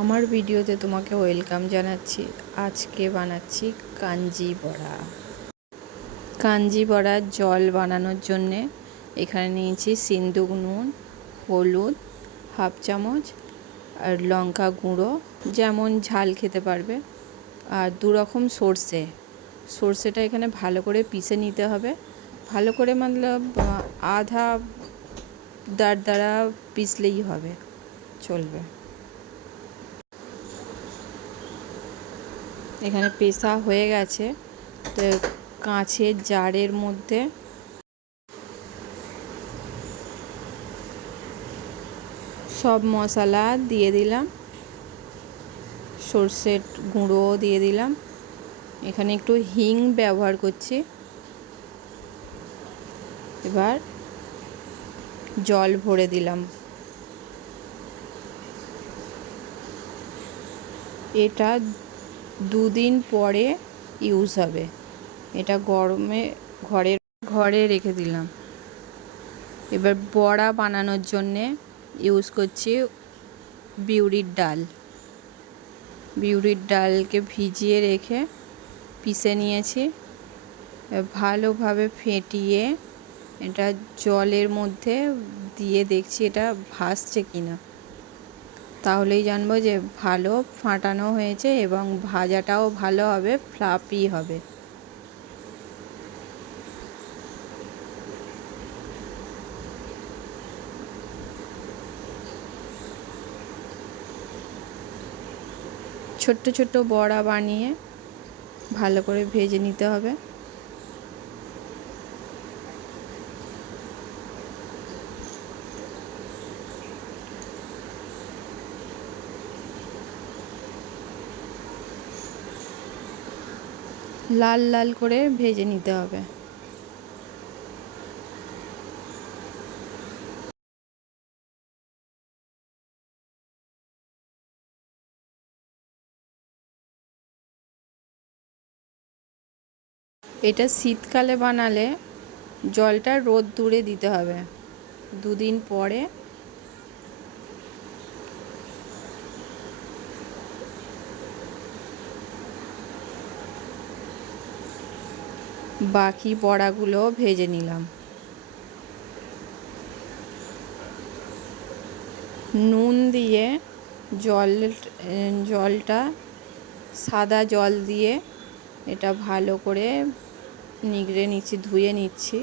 আমার ভিডিওতে তোমাকে ওয়েলকাম জানাচ্ছি। আজকে বানাচ্ছি কাঞ্জি বড়া। কাঞ্জি বড়ার জল বানানোর জন্যে এখানে নিয়েছি সিন্দুক নুন, হলুদ হাফ চামচ, আর লঙ্কা গুঁড়ো যেমন ঝাল খেতে পারবে, আর 2 রকম সর্ষেটা এখানে ভালো করে পিষে নিতে হবে। ভালো করে মতলব আধা দাঁড়া পিষলেই হবে, চলবে। এখানে পেশা হয়ে গেছে, তো কাঁচের জারের মধ্যে সব মশলা দিয়ে দিলাম, সর্ষের গুঁড়ো দিয়ে দিলাম, এখানে একটু হিং ব্যবহার করছি। এবার জল ভরে দিলাম। এটা 2 দিন পরে ইউজ হবে। এটা গরমে ঘরে রেখে দিলাম। এবার বড়া বানানোর জন্যে ইউজ করছি বিউলির ডালকে ভিজিয়ে রেখে পিষে নিয়েছি। ভালোভাবে ফেটিয়ে এটা জলের মধ্যে দিয়ে দেখছি এটা ভাসছে কিনা, তাহলেই জানবো যে ভালো ফাটানো হয়েছে এবং ভাজাটাও ভালো হবে, ফ্লাফি হবে। ছোট্ট ছোট্ট বড়া বানিয়ে ভালো করে ভেজে নিতে হবে। লাল লাল করে ভেজে নিতে হবে। এটা শীতকালে বানালে জলটা রোদ্দুরে দিতে হবে। 2 দিন পরে বাকি বড়াগুলো ভেজে নিলাম। নুন দিয়ে জলটা সাদা জল দিয়ে এটা ভালো করে নিগড়ে নিচ্ছি, ধুয়ে নিচ্ছি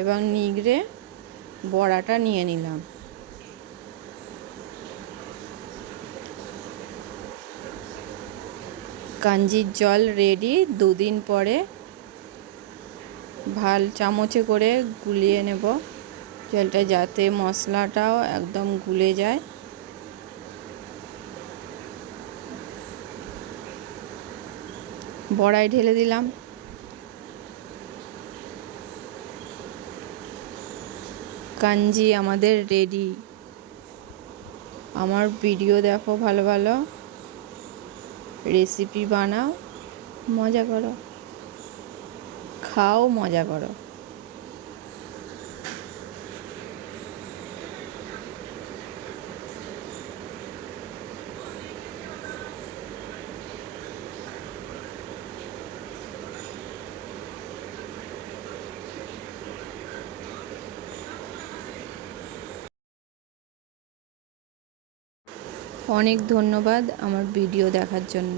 এবং নিগড়ে বড়াটা নিয়ে নিলাম। কাঞ্জির জল রেডি। 2 দিন পরে চামচে করে গুলিয়ে নেব জলটা, যাতে মশলাটাও একদম গুলে যায়। বড়ায় ঢেলে দিলাম। কাঞ্জি আমাদের রেডি। আমার ভিডিও দেখো, ভালো ভালো রেসিপি বানাও, মজা করো, খাও, মজা করো। অনেক ধন্যবাদ আমার ভিডিও দেখার জন্য।